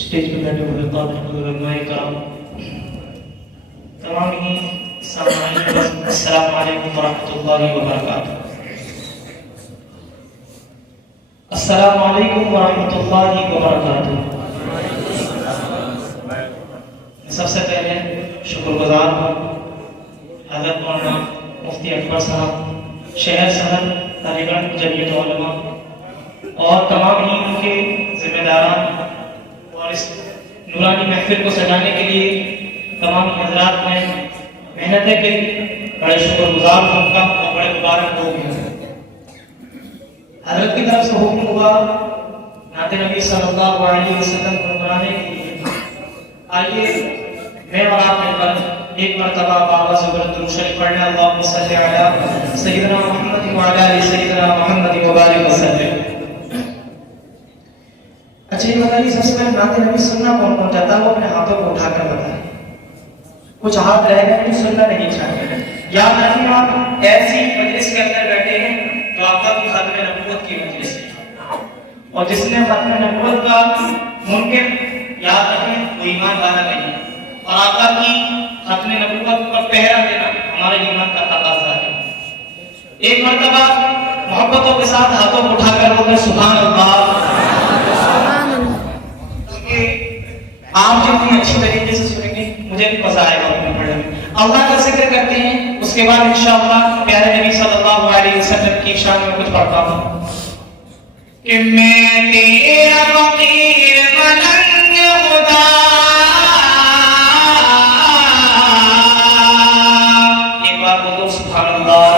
Stage पे बैठे हुए कराम, तमाम ही सामाईन को अस्सलाम वालेकुम व रहमतुल्लाहि व बरकातुहू। अस्सलाम वालेकुम व रहमतुल्लाहि व बरकातुहू। सबसे पहले शुक्रगुजार हूँ हज़रत मौलाना मुफ्ती अकबर साहब, शहर सहर अलीगढ़ जमीयत उलमा और तमाम ही उनके जिम्मेदारान और इस नूरानी महफिल को सजाने के लिए तमाम हजरात ने मेहनतें की। बड़े शुक्रगुजार हूँ उनका और बड़े मुबारक हो गए। हजरत की तरफ से हुक्म हुआ नाते नबी सल्लल्लाहु अलैहि वसल्लम को बनाने के लिए। आइए मैं और आप मिलकर एक मरतबा बाबा ज़ुबैर दुरूद शरीफ पढ़ने, अल्लाहुम्मा सल्लि अला सय्यिदना मुहम्मद व अला आलि सय्यिदना मुहम्मद व बारिक वसल्लम। अच्छा ये बताइए, सबसे पहले नाते नबी सुनना कौन कौन चाहता है वो अपने हाथों को उठाकर बताए। कुछ हाथ रहेगा कि सुनना नहीं चाहते। याद रखिए, आप ऐसी मजलिस के अंदर बैठे हैं तो आपका भी खत्म नबूवत की मजलिस है, और जिसने खत्म नबूवत का मुमकिन याद रखें वो ईमान वाला नहीं, और आका की खत्म नबूवत पर पहरा देना हमारे ईमान का तकाज़ा है। एक मर्तबा मोहब्बतों के साथ हाथों को उठाकर बोलते सुभान अल्लाह। आप जितनी अच्छी तरीके से सुनेंगे मुझे भी मजा आएगा अपने पढ़ने में। अल्लाह का जिक्र करते हैं, उसके बाद इंशाअल्लाह प्यारे नबी सल्लल्लाहु अलैहि वसल्लम की शान में कुछ पढ़ता हूं कि मैं तेरा फकीर मलंग खुदा। एक बार बोलो सुभान अल्लाह।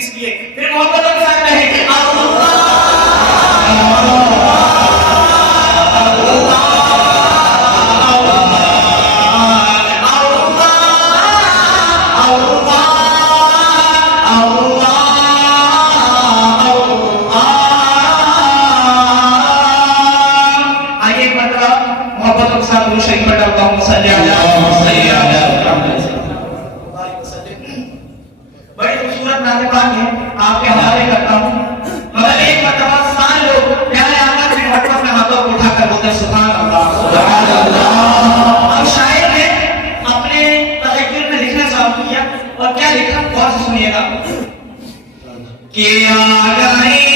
इसलिए फिर मोहब्बत के साथ कहें नाते पाक है आपके हवाले करता हूँ। मगर एक मर्तबा सान लोग प्यारे आका के घर पर अपने हाथों को उठाकर बोलते हैं सुभान अल्लाह सुभान अल्लाह। अब शायर ने अपने तज़किर में लिखना चालू किया और क्या लिखा गौर से सुनिएगा कि आ गए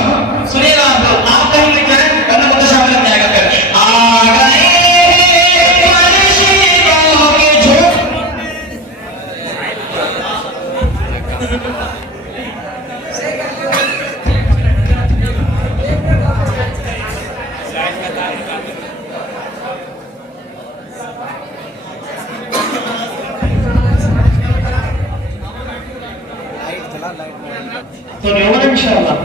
सुनिएगा आप कहीं में क्या है करना पता शामिल हो जाएगा फिर आ गए तो नहीं होगा इंशाअल्लाह।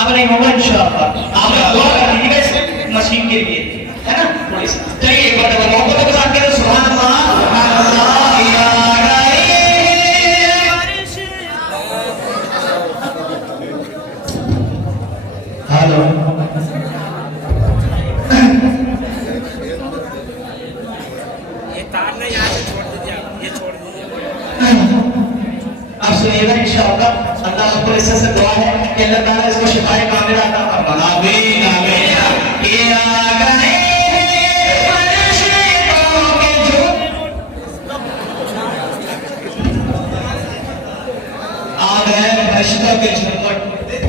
अब नहीं होगा इंशाअल्लाह। आप दुआ कर दीजिएगा मशीन के लिए, है ना? थोड़ी सी चलिए एक बार मोहब्बत के साथ करें सुभान अल्लाह सुभान अल्लाह। हेलो ये तार ना यहाँ से छोड़ दीजिए, ये छोड़ दीजिए। आप सुनिएगा इंशाअल्लाह। अल्लाह रब्बुल इज्जत से दुआ है कि अल्लाह ताला इसको शिफाए कामिला अता फरमाए। आमीन आमीन। ये आ गए फरिश्तों के झुंड, आ गए फरिश्तों के झुंड,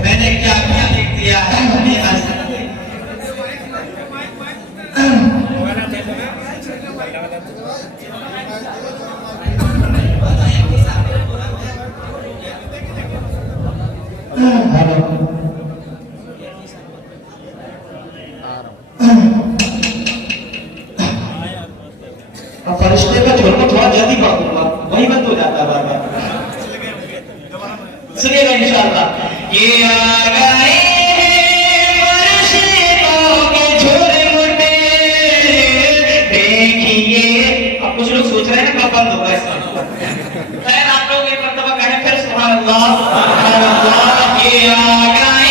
मैंने क्या क्या लिख दिया है अपनी आज़ादी। फरिश्ते का झुंड थोड़ा जल्दी पढ़ दूंगा, वही बंद हो जाता है बार बार। सुनिएगा इंशाअल्लाह। ये आ गए फरिश्तों के झुंड, देखिए। अब कुछ लोग सोच रहे हैं ना कब बंद होगा इसका। खैर आप लोग एक मर्तबा कहें फिर सुभान अल्लाह सुभान अल्लाह। ये आ गए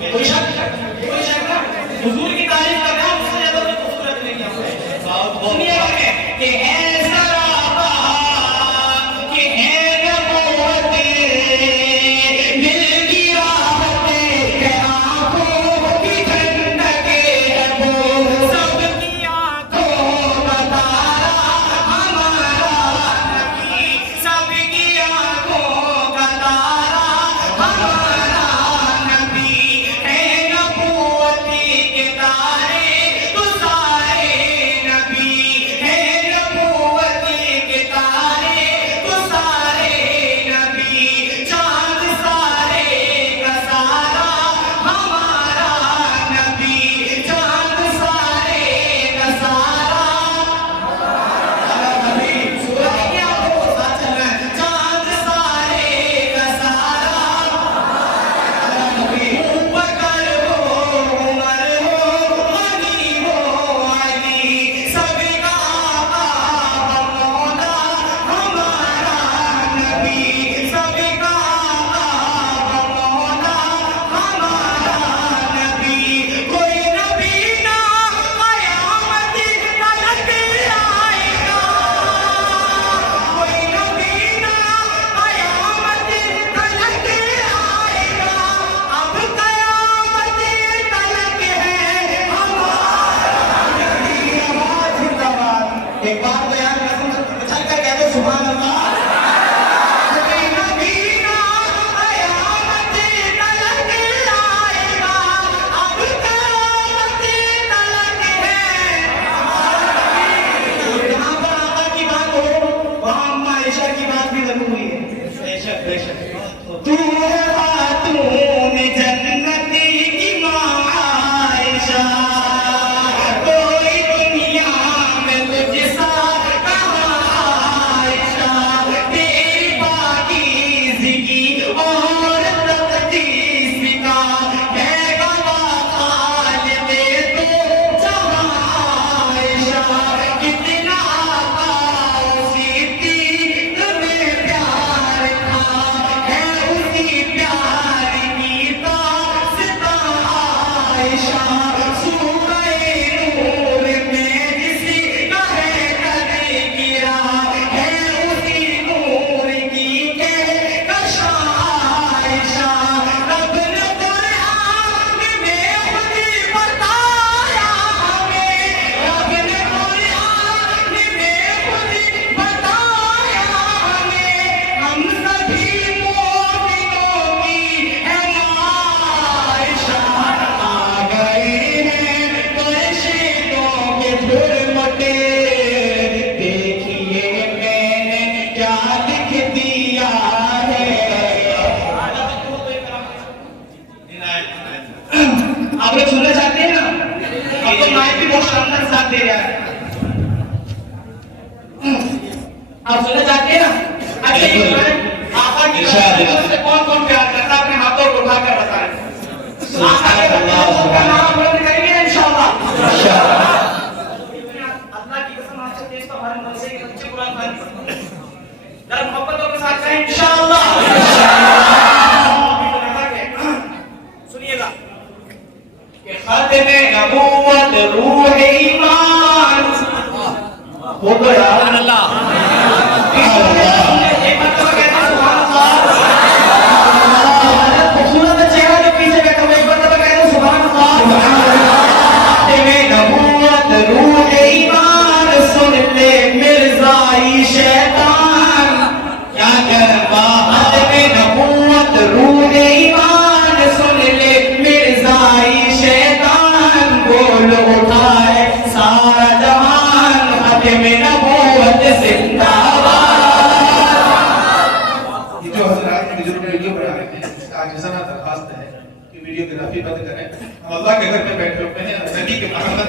कोई शक ना हुजूर की तारीफ कर रहा हूं, उससे ज्यादा तो खूबसूरत नहीं है। दुनिया भर में कि ऐसा कि है नबूवत मिल गया है आंखों की ठंडक वो सबकी आंखों का तारा हमारा नबी, सबकी आंखों का तारा हमारा नबी है नबूवती के तारे तो सारे नबी है नबूवती के तारे तो सारे नबी चांद सारे का सारा हमारा नबी चांद सारे का सारा नबी सूरज की आंखों के साथ चल रहा है चांद सारे का सारा नबी बकर हो उमर हो गनी हो अली सबका आका मौला हमारा नबी सबका आका मौला हमारा नबी कोई नबी ना कयामत तक आएगा कोई नबी ना कयामत तक आएगा अब कयामत तक है हमारा जिंदाबाद। एक बात बयान कसम से चल कर कह दो सुभान अल्लाह। कोई नबी ना कयामत तक आएगा अब कयामत तक है जहां पर आका की बात हो वहां अम्मा आयशा की बात भी जरूरी है। बेशक बेशक तू है खातून जन्नती की मां आयशा कोई दुनिया में तुझसा कहां आयशा तेरी पाकीज़गी और तक़दीस का है गवाह खालिद तो जहां आयशा कितना आका उसी तीर में प्यार था है उसी प्यार की दास्तां आयशा सूरह नूर में जिसी का है कदर गिरा है उसी नूर की कहकशां आयशा रब ने कुरान में खुद बताया हमें रब ने कुरान में खुद बताया हमें हम सभी मोमिनों की है आयशा आ गए हैं मुर्शिदों के झुरमुटे देखिए मैंने क्या लिख दिया है। आप लोग सुनना चाहते हैं ना? अब तो माइक भी बहुत शानदार साथ दे रहा है। आप सुनना चाहते हैं ना? अच्छा ये बताएं, आका की कसम से कौन कौन प्यार करता है? अपने हाथों को उठाकर बताएं। आका के का नाम बुलंद करेंगे इंशाअल्लाह। अल्लाह की कसम आपसे तेज तो हमारे मदरसे के बच्चे कुरान पढ़ते हैं। जरा मोहब्बतों के साथ कहें इंशाअल्लाह। सुनिएगा कि खातिमे नबूवत रूह ईमान हो तो यार अल्लाह एक मरतबा कहते हैं सुभान अल्लाह। खूबसूरत चेहरा जो पीछे बैठा हुआ एक मरतबा कहते हैं सुभान अल्लाह। खातिमे नबूवत रूह ईमान सुन ले मिर्ज़ाई शैतान क्या करवा खातिमे नबूवत रूह ईमान सुन ले मिर्ज़ाई शैतान बोल उठाए सारा जहान खातिमे नबूवत जिंदाबाद। ये जो हजरात वीडियो बना रहे हैं इसका आजिज़ाना दरखास्त है कि वीडियोग्राफी बंद करें। हम अल्लाह के घर में बैठे हुए हैं, नबी के मोहम्मद